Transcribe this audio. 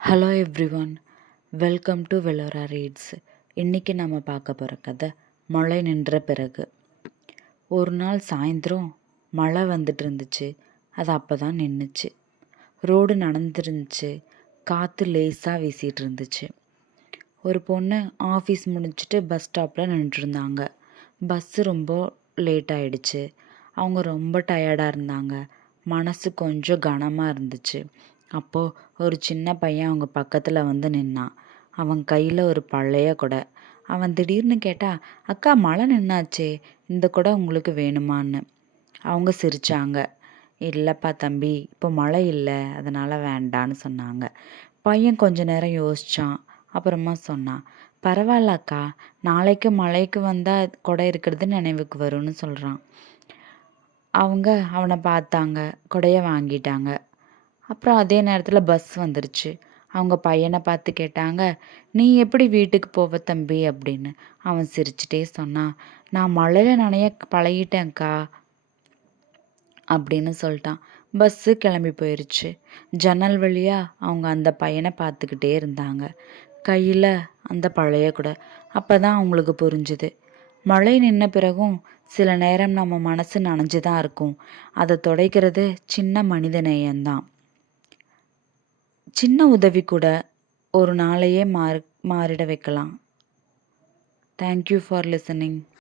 Hello everyone, welcome to Velora reads. இன்றைக்கி நம்ம பார்க்க போகிற கதை மழை நின்ற பிறகு. ஒரு நாள் சாயந்தரம் மழை வந்துட்டு இருந்துச்சு. அது அப்போ தான் நின்றுச்சு. ரோடு நடந்துருந்துச்சு. காற்று லேசாக வீசிகிட்டு இருந்துச்சு. ஒரு பொண்ணு ஆஃபீஸ் முடிச்சுட்டு பஸ் ஸ்டாப்பில் நின்றுருந்தாங்க. பஸ்ஸு ரொம்ப லேட் ஆகிடுச்சு. அவங்க ரொம்ப டயர்டாக இருந்தாங்க. மனசு கொஞ்சம் கனமாக இருந்துச்சு. அப்போது ஒரு சின்ன பையன் அவங்க பக்கத்தில் வந்து நின்னான். அவன் கையில் ஒரு பழைய குடை. அவன் திடீர்னு கேட்டா, அக்கா மழை நின்னாச்சே, இந்த குடை உங்களுக்கு வேணுமான்னு. அவங்க சிரித்தாங்க. இல்லைப்பா தம்பி, இப்போ மழை இல்லை, அதனால் வேண்டான்னு சொன்னாங்க. பையன் கொஞ்ச நேரம் யோசித்தான். அப்புறமா சொன்னான், பரவாயில்ல அக்கா, நாளைக்கு மழைக்கு வந்தால் குடை இருக்கிறது நினைவுக்கு வரும்னு சொல்கிறான். அவங்க அவனை பார்த்தாங்க, குடைய வாங்கிட்டாங்க. அப்புறம் அதே நேரத்தில் பஸ் வந்துருச்சு. அவங்க பையனை பார்த்து கேட்டாங்க, நீ எப்படி வீட்டுக்கு போவ தம்பி அப்படின்னு. அவன் சிரிச்சிட்டே சொன்னான், நான் மழையில் நனைய பழகிட்டேன்க்கா அப்படின்னு சொல்லிட்டான். பஸ்ஸு கிளம்பி போயிடுச்சு. ஜன்னல் வழியாக அவங்க அந்த பையனை பார்த்துக்கிட்டே இருந்தாங்க, கையில் அந்த பழைய கூட. அப்போ தான் அவங்களுக்கு புரிஞ்சுது, மழை நின்ன பிறகும் சில நேரம் நம்ம மனசு நனைஞ்சு தான் இருக்கும். அதை துடைக்கிறது சின்ன மனித நேயம்தான். சின்ன உதவி கூட ஒரு நாளையே மாறிட வைக்கலாம். Thank you for listening.